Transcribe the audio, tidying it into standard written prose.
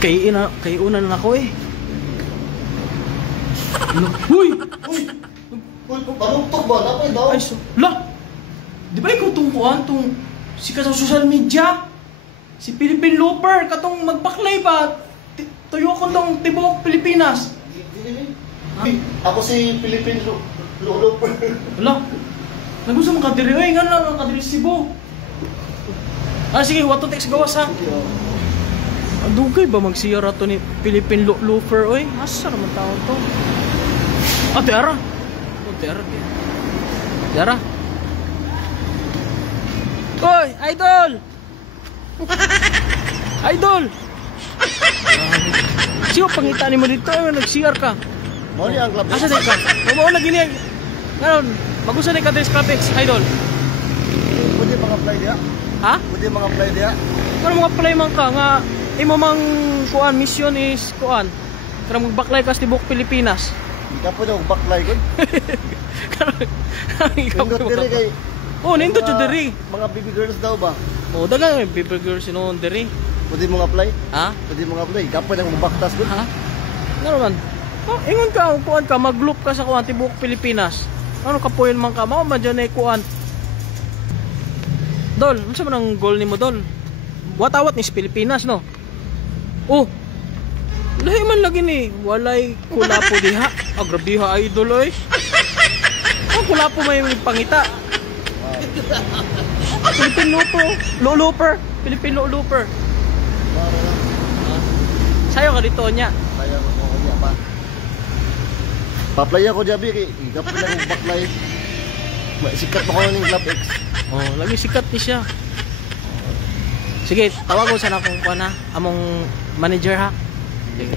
Kay una na ako eh. Huy! Uy! Uy, panugtog ba? Napay daw. Ay, la! Di ba ikaw tungkuhan tong sikat sa social media? Si Philippine Looper, katong magbaklay ba? Tuyo ko tong tibok Pilipinas. Uy, ako si Philippine Looper. Wala. Nagusto mong kadiri. Ay, nga lang ang kadiri Cebu. Ah, sige, what to text gawas ha? Dugay ba magsiyara to ni Philippine Looper? Oy, asa naman tao to? Ah, Tiara. Oh, Tiara. Tiara. Oy, idol! Idol! Siyo, pangitaan mo dito. Ay, nag-CR ka. Mali ang club. Asa din ka? Mao na gini. Ngayon, mag-usa ni ka sa Clubex, idol. Pwede mga apply diya? Ha? Pwede mga apply diya? Kung mga play man ka nga imo mang kuan mission is kuan. Karang magbaklay ka sa tibok Pilipinas. Hindi ka po daw backline ko. Nindot diri kay... Oh, nindot yung diri. Mga baby girls daw ba? Oh, dagang people girls sinon diri. Pwede mga apply? Ha? Pwede mga apply. Kapag nang magbaktas ko. Ha? Ano man? Oh, ingon ka, kuan ka, mag-loop ka sa kuan tibok Pilipinas. Ano kapuyon man ka? Mao man dyan ay kuan. Dol, ano man ang goal nimo, Dol? Watawat ni sa Pilipinas, no? Oh, lahi man lagi ni, walay kulapo diha. Ah, grabe ha, idol, oy. Oh, kulapo may pangita. Philippine Looper. Philippine Looper. Sayo ka dito niya. Kaya ko niya pa. Pa-play ako jabi kay kapag nang baklay. Sikat pa ko ning Club X. Oh, lagi sikat ni siya. Sige, tawag ko sana kung kuan ha, among manager ha. Sige.